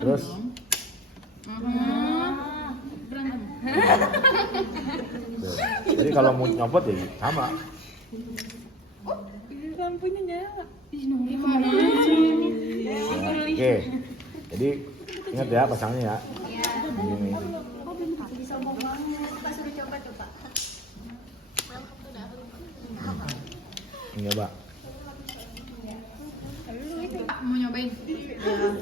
Terus berantem. jadi kalau mau nyopot ya sama. Lampunya nyala. Oke. Jadi ingat ya pasangnya ya. Ini. Ini ya, Pak. Mau nyobain?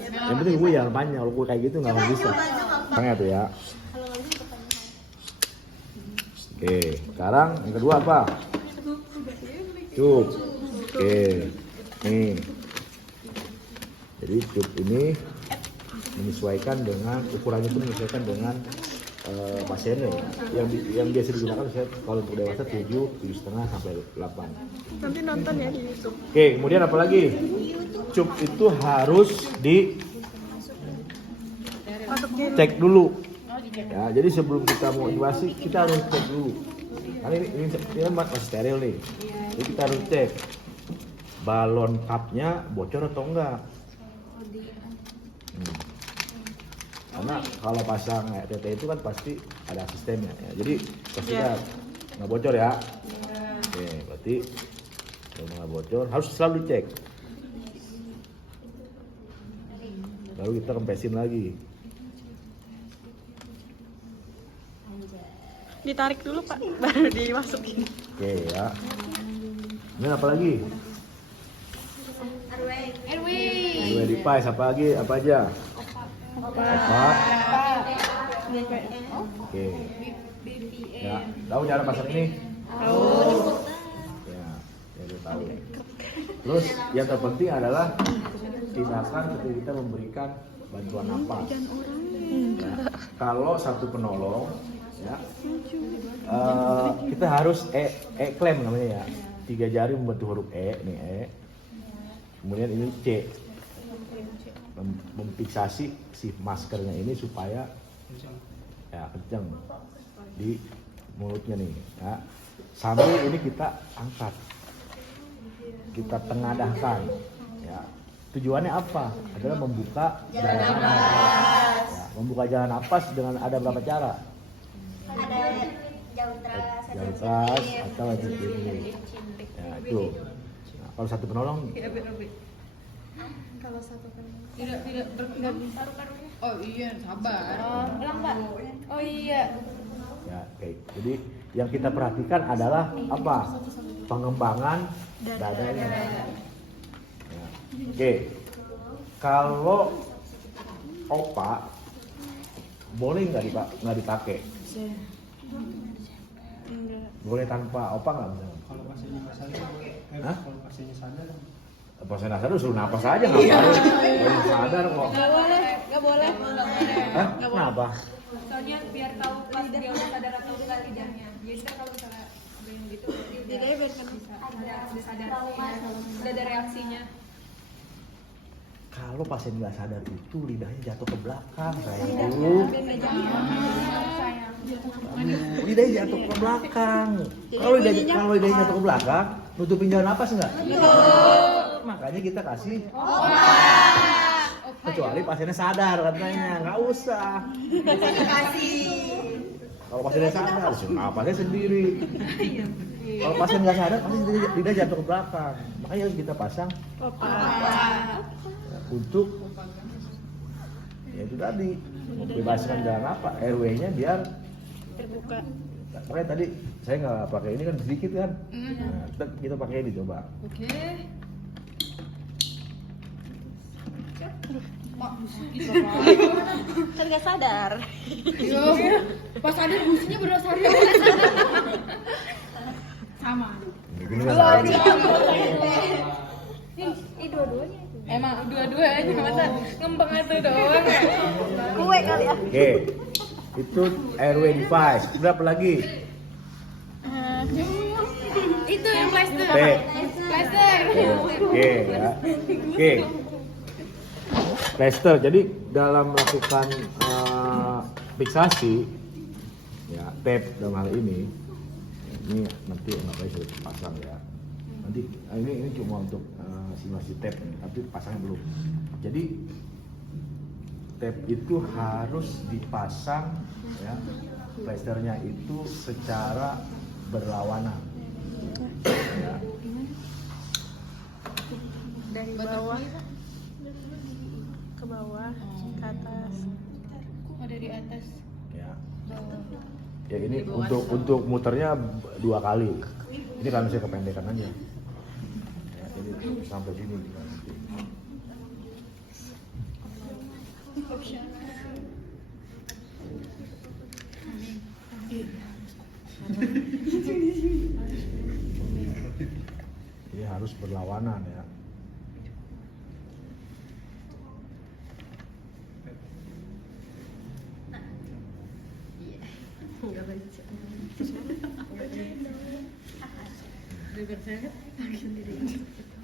Yang penting gue yang panjang, kalau gue kayak gitu nggak akan bisa. Tengah tuh ya. Oke, sekarang yang kedua apa? Cup. Oke, nih. Jadi cup ini menyesuaikan dengan ukurannya itu menyesuaikan dengan pasiennya. Yang biasa digunakan kalau untuk dewasa 7,5 sampai 8. Nanti nonton ya di YouTube. Oke, kemudian apa lagi? Cup itu harus Masukin. cek dulu. Ya, jadi sebelum kita mau intubasi kita harus cek dulu. Karena ini kan masih steril nih. Jadi kita harus cek balon kapnya bocor atau enggak. Karena kalau pasang RTT itu kan pasti ada sistemnya. Ya. Jadi pastinya nggak bocor ya. Oke, berarti kalau nggak bocor harus selalu dicek. Lalu kita kempesin lagi. Ditarik dulu Pak, baru dimasukin. Oke ya. Ini apa lagi? Dua device apa lagi? Apa aja? Apa? Oke. Ya, tahu cara pasang ini? Ya, udah tahu. Terus yang terpenting adalah tindakan ketika kita memberikan bantuan napas. Ya, kalau satu penolong, ya, kita harus klaim namanya ya. 3 jari membentuk huruf E, nih E. Kemudian ini C. Memfiksasi si maskernya ini supaya ya kencang di mulutnya nih ya. Sambil ini kita angkat, kita tengadahkan ya. Tujuannya apa? Adalah membuka jalan napas ya. Membuka jalan napas dengan ada berapa cara? Ada jauh Jalur atau lagi ini ya itu. Nah, kalau satu penolong Kalau satu kali. Tidak berkembang. Oh iya, sabar. Ulang Pak. Oh iya. ya, oke. Jadi yang kita perhatikan adalah apa? Pengembangan dadanya. Ya. Oke. Kalau opa boleh nggak dipakai? Boleh tanpa opa nggak bisa? Kalau pasiennya sadar, Hah? kalau pasiennya sadar, Pasien sadar suruh napas aja nggak boleh sadar kok. Nggak boleh. Hah? Kenapa? Soalnya biar tahu pas dia udah sadar atau enggak lidahnya. Jadi kan kalau misalnya ada yang gitu, Lidahnya biar kan udah sadar, udah ada reaksinya. Kalau pasien nggak sadar itu lidahnya jatuh ke belakang, sayang. Lidahnya jatuh ke belakang. Kalau lidahnya jatuh ke belakang, nutupin jalan napas nggak? Makanya kita kasih kecuali pasiennya sadar katanya, nggak usah. Kalau pasiennya sadar, napasnya sendiri. Kalau pasien nggak sadar, pasti lidah jatuh ke belakang. Makanya harus kita pasang untuk ya itu tadi membebaskan jalan apa RW-nya biar terbuka. makanya tadi saya nggak pakai ini kan sedikit kan. Nah, kita pakai ini coba. Oke. Kan nggak sadar. Yo, pas sadar businya bener sadar. Sama. Gini kan. Ini dua-duanya. Emang dua-duanya masa ngembang itu doang ya. Kue kali ya. Oke, itu RW device. Berapa lagi? Itu yang plaster. T. Plaster. Oke ya. Oke. Plaster. Jadi dalam melakukan fiksasi ya tape dalam hal ini nanti makanya sudah dipasang ya. Nanti ini cuma untuk simulasi tape tapi pasangnya belum. Jadi tape itu harus dipasang ya, plesternya itu secara berlawanan. Ya. Dari bawah ke bawah ke atas. Oh, dari atas. Ya. Ya ini untuk muternya 2 kali. Ini kalau misalnya kependekan aja. Ya, ini sampai sini. Ini harus berlawanan ya.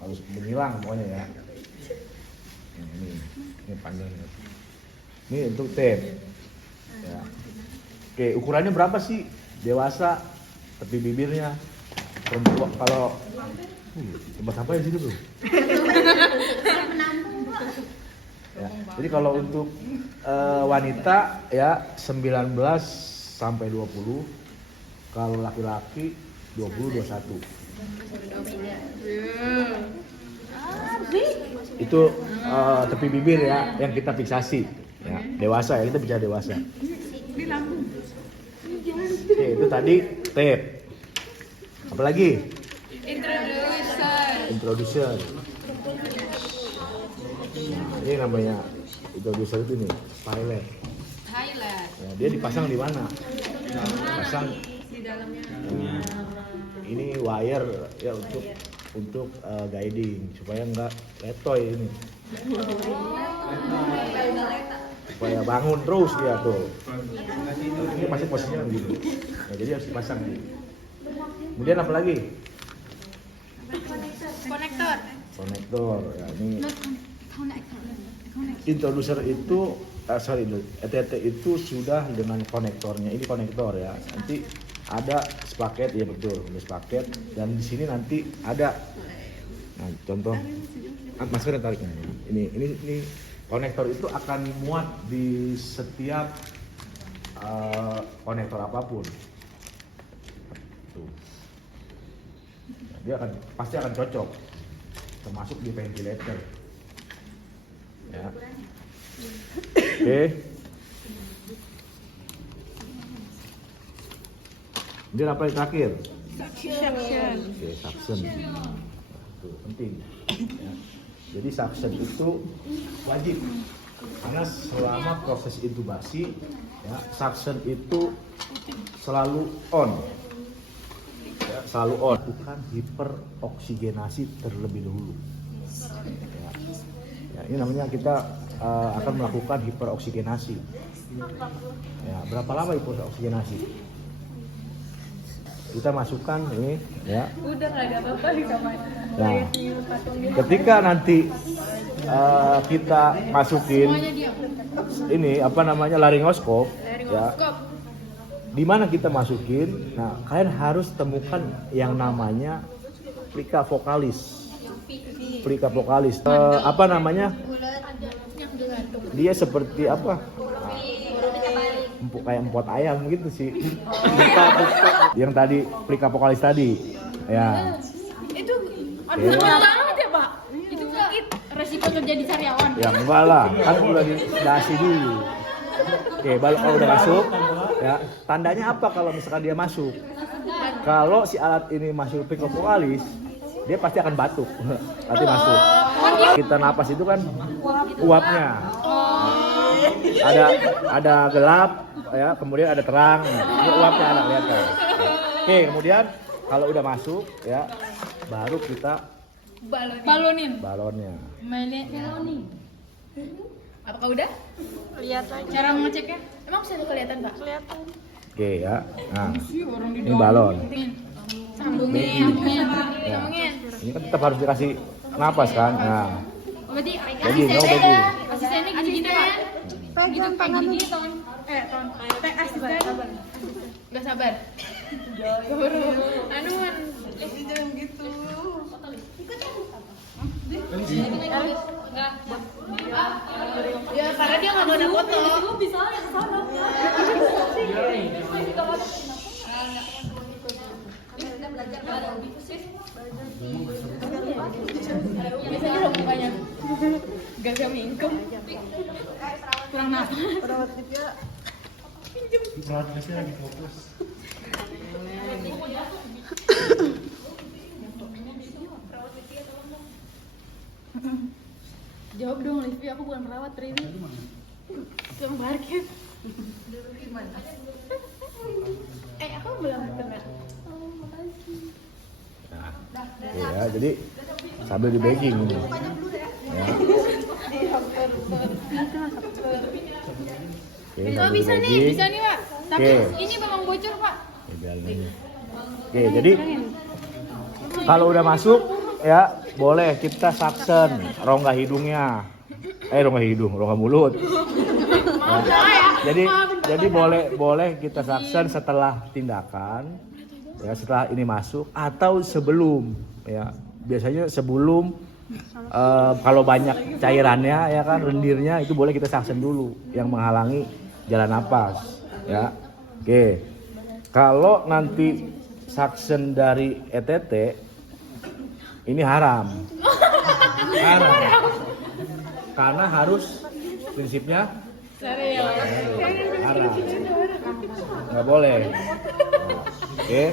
Harus menyilang pokoknya ya. Ini panjangnya. Ini untuk tape. Ya. Oke, ukurannya berapa sih? Dewasa, tepi bibirnya. Perempuan kalau tempat sampah di situ tuh. Ya. Jadi kalau untuk wanita ya 19 sampai 20. Kalau laki-laki 20-21. Itu tepi bibir ya yang kita fiksasi ya, dewasa ya, kita bicara dewasa. Oke, itu tadi tape. Apalagi? Introducer. Nah, ini namanya introducer itu nih, highlight. Ya, dia dipasang di mana? Pasang Di dalamnya. ini wire ya untuk guiding supaya nggak letoy ini. Supaya bangun terus dia tuh. Ini masih posisinya gitu. Nah, jadi harus dipasang nih. Kemudian apa lagi? Konektor. Ya, ini introducer itu ETT itu sudah dengan konektornya. Ini konektor ya. Nanti ada sepaket ya, betul, ada sepaket dan di sini nanti ada. Nah, contoh masker tarik ini konektor itu akan muat di setiap konektor apapun. Tuh. Dia pasti akan cocok, termasuk di ventilator. Ya. Oke. Kemudian apa yang terakhir? Suction. Oke, suction. Itu penting. Ya. Jadi suction itu wajib karena selama proses intubasi, ya, suction itu selalu on. Ya, selalu on. Bukan hiperoksigenasi terlebih dahulu. Ya. Ya, ini namanya kita akan melakukan hiperoksigenasi. Ya, berapa lama hiperoksigenasi? Kita masukkan ini, ya. Udah nggak ada apa-apa di kamar. Nah, ketika nanti kita masukin ini apa namanya laringoskop, ya. Di mana kita masukin? Nah, kalian harus temukan yang namanya plika vokalis. Plika vokalis. Apa namanya? Dia seperti apa? Kayak empot ayam gitu sih. Yang tadi plika vokalis tadi. Ya. Itu Oke. banget ya, Pak. Itu sakit. Resiko terjadi sariawan. Ya enggak lah, kan udah didasi dulu. Oke, baru kalau udah masuk, ya tandanya apa kalau misalkan dia masuk? Kalau si alat ini masuk plika vokalis, dia pasti akan batuk. Nanti masuk. Kita napas itu kan uapnya. Ada gelap, ya, kemudian ada terang. Ini uapnya ada kelihatan. Oke, kemudian kalau udah masuk, ya, baru kita balonnya. Apakah udah? Lihat aja. Cara mengeceknya? Emang bisa kelihatan, Pak? Kelihatan. Oke ya. Nah, ini balon. Sambungin. Ya. Ini kan tetap harus dikasih napas kan. Nah, Berarti begging, kamu begging. asistennya gini-gini ya? Pegang tangan lu. Ton. Sabar. Gak sabar. Keburu. Anuan. Jangan gitu. Ya karena dia nggak mau ada foto. Bisa ya ke sana. Kita belajar bareng gitu sih. Biasanya dong mukanya. Gagal mingkem. Kurang nafas. Perawat biasanya lagi fokus. Jawab dong Livi, aku bukan perawat Riri. Tukang parkir. Aku belum kena. Nah, ya, jadi sambil di baking ini. Ya. Oke, Oh sambil bisa di nih, baking. bisa nih Pak. Tapi Oke. ini memang bocor Pak. Ya, biarin aja. Oke, jadi kalau udah masuk ya boleh kita suction rongga hidungnya. Rongga mulut. Ya. Jadi boleh kita suction setelah tindakan, ya setelah ini masuk atau sebelum, ya biasanya sebelum kalau banyak cairannya ya kan lendirnya itu boleh kita suction dulu yang menghalangi jalan napas, ya. Oke, kalau nanti suction dari ETT ini haram. Karena harus prinsipnya haram, nggak boleh. Oke.